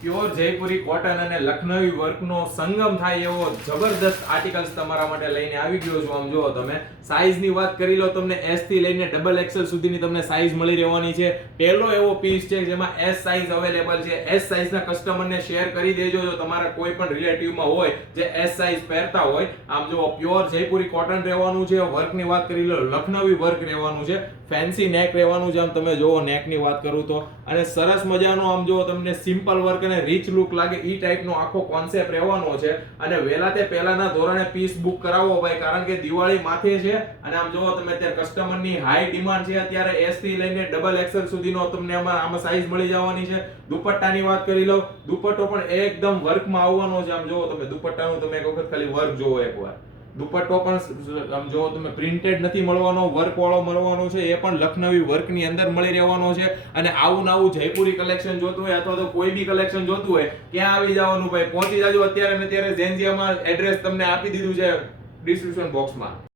Pure Jaipuri cotton અને લખનવી વર્કનો સંગમ થાય એવો જબરદસ્ત આર્ટિકલ્સ તમારા માટે લઈને આવી ગયો છું. આમ જુઓ તમે સાઇઝની વાત કરી લો તમને એસથી લઈને ડબલ એક્સેલ સુધીની તમને સાઇઝ મળી રહેવાની છે. પહેલો એવો પીસ છે જેમાં એસ સાઇઝ અવેલેબલ છે. એસ સાઇઝના કસ્ટમરને શેર કરી દેજો જો તમારા કોઈ પણ રિલેટિવમાં હોય જે એસ સાઇઝ પહેરતા હોય. આમ જુઓ પ્યોર જયપુરી કોટન રહેવાનું છે. વર્કની વાત કરી લો, લખનવી વર્ક રહેવાનું છે. ફેન્સી નેક રહેવાનું છે. આમ તમે જુઓ નેકની વાત કરું તો. અને સરસ મજાનું, આમ જુઓ, તમને સિમ્પલ વર્ક અને રીચ લુક લાગે એ ટાઈપનો આખો કોન્સેપ્ટ રહેવાનો છે. અને વહેલા તે પહેલાના ધોરણે પીસ બુક કરાવો ભાઈ, કારણ કે દિવાળી માથે છે. અને આમ જુઓ તમે અત્યારે કસ્ટમરની હાઈ ડિમાન્ડ છે, અત્યારે એસથી લઈને ડબલ એક્સેલ સુધીનો તમને આમાં આમાં સાઈઝ મળી જવાની છે. દુપટ્ટાની વાત કરી લો. દુપટ્ટો પણ એકદમ વર્કમાં આવવાનો છે. આમ જોવો તમે, દુપટ્ટાનું તમે એક વખત ખાલી વર્ક જોવો એકવાર. દુપટ્ટો પણ આમ જો તમે પ્રિન્ટેડ નથી મળવાનો વર્ક વાળો મળવાનો છે, એ પણ લખનવી વર્કની અંદર મળી રહેવાનો છે. અને આવું નવું જયપુરી કલેક્શન જોતું હોય અથવા તો કોઈ બી કલેક્શન જોતું હોય, ક્યાં આવી જવાનું ભાઈ? પહોંચી જાજો અત્યારે ને અત્યારે ઝેન્ઝિયામાં એડ્રેસ તમને આપી દીધું છે ડિસ્ક્રિપ્શન બોક્સમાં